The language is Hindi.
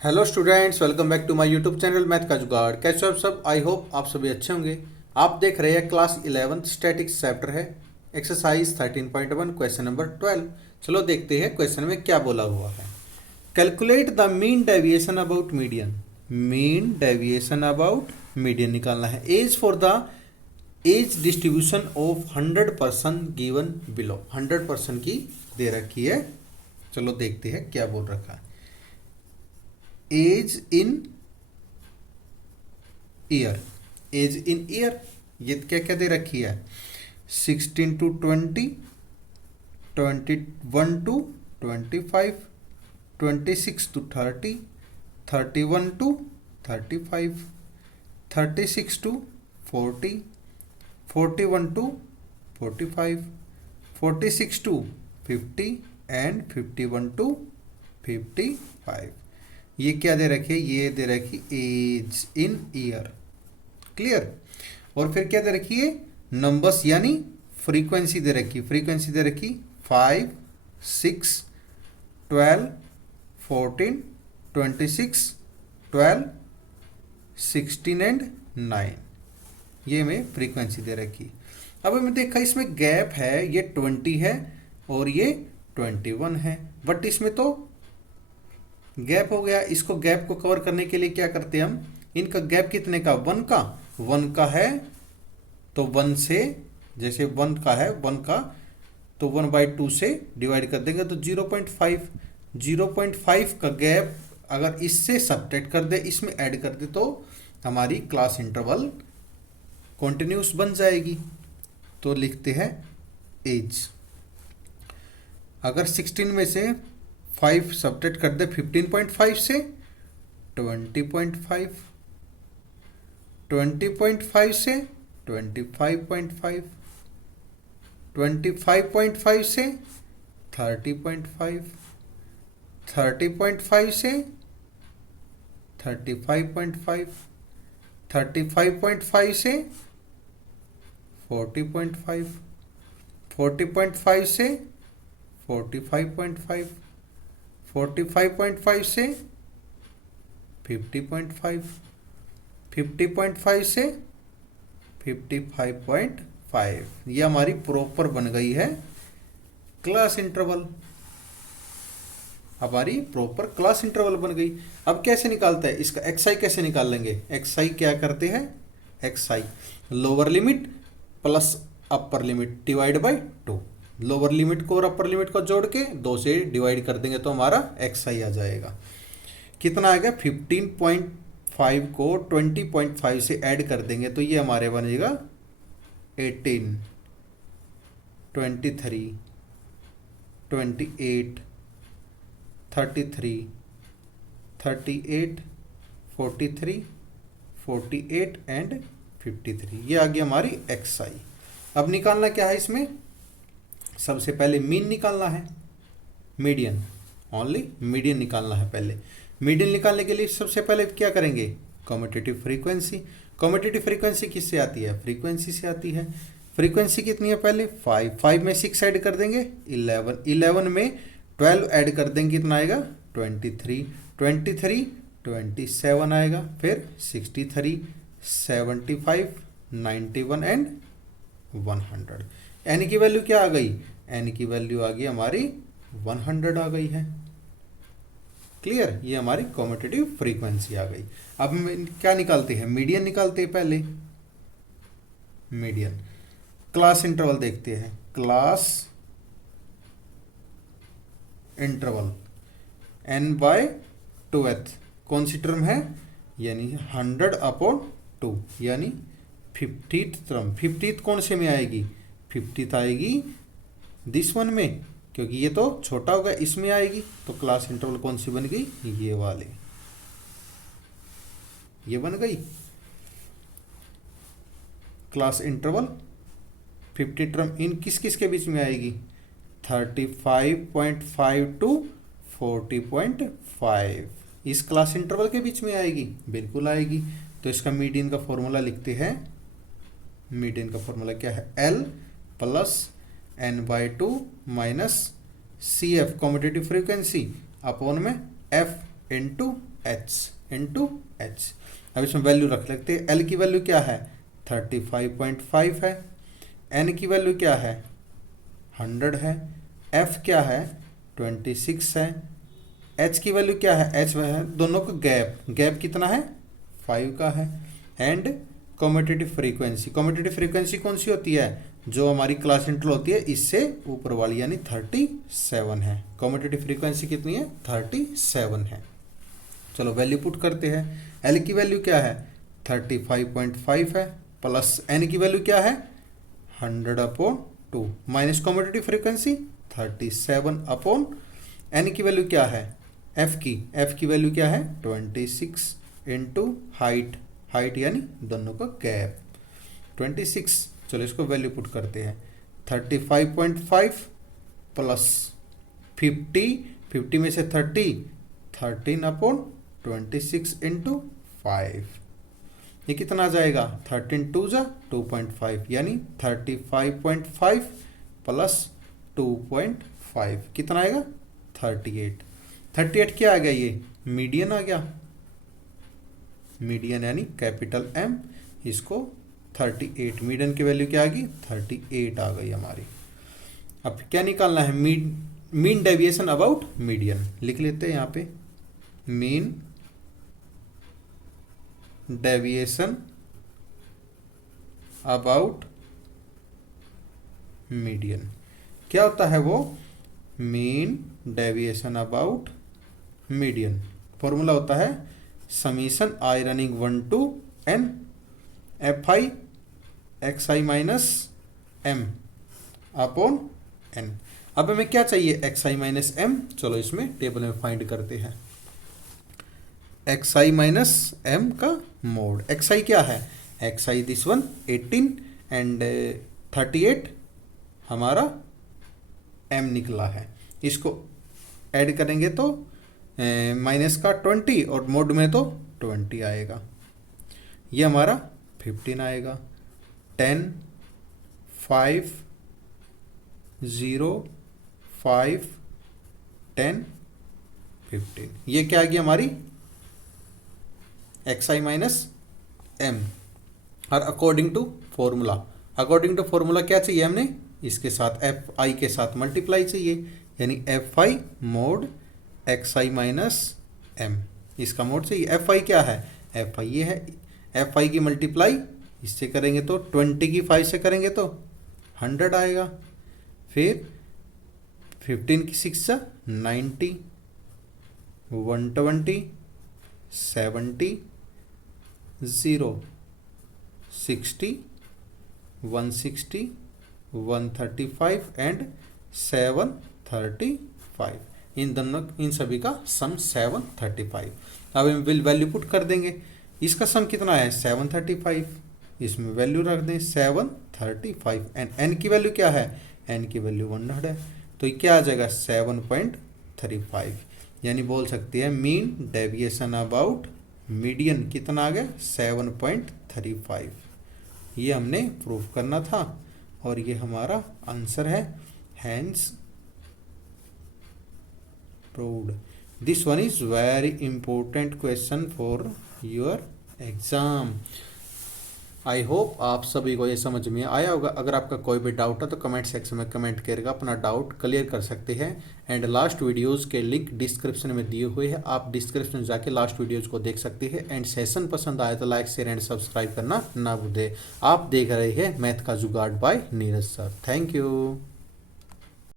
Hello students, welcome back to my YouTube channel math का जुगाड़। कैसे हो आप सब? आई होप आप सभी अच्छे होंगे। आप देख रहे हैं क्लास 11 स्टैटिक्स चैप्टर है, एक्सरसाइज 13.1 क्वेश्चन नंबर 12। चलो देखते हैं क्वेश्चन में क्या बोला हुआ है। Calculate the mean deviation about median. Mean deviation about median निकालना है। Age for the age distribution of 100% given below. 100% की दे रखी है। चलो देखते हैं क्या बोल रखा है। Age in year, age in year ये क्या क्या दे रखी है? 16 to 20, 21 to 25, 26 to 30, 31 to 35, 36 to 40, 41 to 45, 46 to 50 and 51 to 55। ये क्या दे रखी है? ये दे रखी एज इन ईयर। क्लियर। और फिर क्या दे रखी है? नंबर्स यानी फ्रीक्वेंसी दे रखी। फ्रीक्वेंसी दे रखी 5, 6, 12, 14, 26, 12, 16 एंड 9। ये में फ्रीक्वेंसी दे रखी। अब हमें देखा इसमें गैप है, ये 20 है और ये 21 है, बट इसमें तो गैप हो गया। इसको गैप को कवर करने के लिए क्या करते हैं हम? इनका गैप कितने का? 1 का। 1 का है तो 1 से, जैसे 1 का है 1 का, तो 1/2 से डिवाइड कर देंगे तो 0.5। 0.5 का गैप अगर इससे सब्ट्रैक्ट कर दे, इसमें ऐड कर दे, तो हमारी क्लास इंटरवल कॉन्टिन्यूस बन जाएगी। तो लिखते हैं एज। अगर 16 में से 5 सब्ट्रैक्ट कर दे 15.5 से, 20.5, 20.5 से 25.5, 25.5 से 30.5, 30.5 से 35.5, 35.5 से 40.5, 40.5 से 45.5, 45.5 से 50.5, 50.5 से 55.5। ये हमारी प्रॉपर बन गई है क्लास इंटरवल। हमारी प्रॉपर क्लास इंटरवल बन गई। अब कैसे निकालता है इसका? एक्स आई कैसे निकाल लेंगे? एक्स आई क्या करते हैं? X I lower limit plus upper limit divide by 2। Lower limit को और अपर लिमिट को जोड़ के 2 से डिवाइड कर देंगे तो हमारा एक्स आई आ जाएगा। कितना आएगा? 15.5 को 20.5 से ऐड कर देंगे तो ये हमारे बनेगा 18, 23, 28, 33, 38, 43, 48 एंड 53। ये आ गई हमारी एक्स आई। अब निकालना क्या है इसमें? सबसे पहले मीन निकालना है, मीडियन, ओनली मीडियन निकालना है। पहले मीडियन निकालने के लिए सबसे पहले क्या करेंगे? Commutative frequency. कम्यूटेटिव फ्रीक्वेंसी किससे आती है? फ्रीक्वेंसी से आती है। फ्रीक्वेंसी कितनी है? पहले 5, 5 में 6 ऐड कर देंगे 11, 11 में 12 ऐड कर देंगे, कितना आएगा? 23, 23, 27 आएगा, फिर 63, 75, 91 एंड 100। एन की वैल्यू क्या आ गई? एन की वैल्यू आ गई हमारी 100 आ गई है। क्लियर। ये हमारी कम्यूटेटिव फ्रीक्वेंसी आ गई। अब हम क्या निकालते हैं? मीडियन निकालते हैं पहले। मीडियन क्लास इंटरवल देखते हैं। क्लास इंटरवल n/2th कौन सी टर्म है? यानी 100/2, यानी 50th टर्म। 50th कौन से में आएगी? 50th आएगी दिस वन में, क्योंकि ये तो छोटा होगा, इसमें आएगी। तो क्लास इंटरवल कौन सी बन गई? ये वाले, ये बन गई क्लास इंटरवल। 50 टर्म इन किस किस के बीच में आएगी? 35.5 टू 40.5 इस क्लास इंटरवल के बीच में आएगी, बिल्कुल आएगी। तो इसका मीडियन का फॉर्मूला लिखते हैं। मीडियन का फॉर्मूला क्या है? L plus n/2 minus c f competitive frequency upon में एफ इंटू एच। अब इसमें वैल्यू रख लेते हैं। एल की वैल्यू क्या है 35.5 है, एन की वैल्यू क्या है 100 है, एफ क्या है 26 है, एच की वैल्यू क्या है, एच है दोनों का गैप कितना है 5 का है। एंड कम्यूटेटिव फ्रीक्वेंसी कौन सी होती है, जो हमारी क्लास इंटरवल होती है इससे ऊपर वाली यानी 37 है। कम्यूटेटिव फ्रीक्वेंसी कितनी है 37 है। चलो वैल्यू पुट करते हैं। एल की वैल्यू क्या है 35.5 है, प्लस एन की वैल्यू क्या है 100/2 माइनस कम्यूटेटिव फ्रीक्वेंसी 37 एन की वैल्यू क्या है, एफ की वैल्यू क्या है 26 इंटू हाइट यानी दोनों का गैप 26। चलो इसको वैल्यू पुट करते हैं। 35.5 प्लस 50 में से 13/26 इंटू 5, ये कितना आ जाएगा 13 2 जा 2.5 यानी 35.5 प्लस 2.5 कितना आएगा 38 क्या आ गया, ये मीडियन आ गया, मीडियन यानी कैपिटल एम, इसको 38 मीडियन की वैल्यू क्या आ गई 38 आ गई हमारी। अब क्या निकालना है, मीन डेविएशन अबाउट मीडियन लिख लेते हैं यहाँ पे, मीन डेविएशन अबाउट मीडियन क्या होता है वो, mean deviation about median formula होता है summation I running 1 to n fi xi minus m upon n। अब हमें क्या चाहिए xi माइनस m, चलो इसमें टेबल में फाइंड करते हैं। xi माइनस m का मोड, xi क्या है, xi दिस वन 18 एंड 38 हमारा m निकला है, इसको ऐड करेंगे तो माइनस का 20 और मोड में तो 20 आएगा, ये हमारा 15 आएगा। 10 5 0 5 10 15 ये क्या आ गई हमारी xi माइनस m। और अकॉर्डिंग टू फॉर्मूला क्या चाहिए हमने, इसके साथ fi के साथ मल्टीप्लाई चाहिए, यानी fi mode xi minus m, इसका मोड चाहिए। fi क्या है, fi ये है, fi की मल्टीप्लाई इससे करेंगे तो 20 की 5 से करेंगे तो 100 आएगा, फिर 15 की 6 से 90 120 70 0 60 160 135 एंड 735, इन सभी का सम 735। अब हम वैल्यू पुट कर देंगे, इसका सम कितना है 735, इसमें वैल्यू रख दें 735 एंड एन की वैल्यू क्या है, एन की वैल्यू 100 है, तो ये क्या आ जाएगा 7.35, यानी बोल सकते हैं मीन डेविएशन अबाउट मीडियन कितना आ गया 7.35। ये हमने प्रूव करना था और ये हमारा आंसर है, hence proved। This one is very important question for your exam। I hope आप सभी को ये समझ में आया होगा। अगर आपका कोई भी डाउट है तो कमेंट सेक्शन में कमेंट करके अपना डाउट क्लियर कर सकते हैं। एंड लास्ट वीडियोस के लिंक डिस्क्रिप्शन में दिए हुए हैं, आप डिस्क्रिप्शन में जाके लास्ट वीडियोस को देख सकते हैं। एंड सेशन पसंद आए तो लाइक शेयर एंड सब्सक्राइब करना ना भूलें। आप देख रहे हैं मैथ का जुगाड़ by Neeraj sir. Thank you.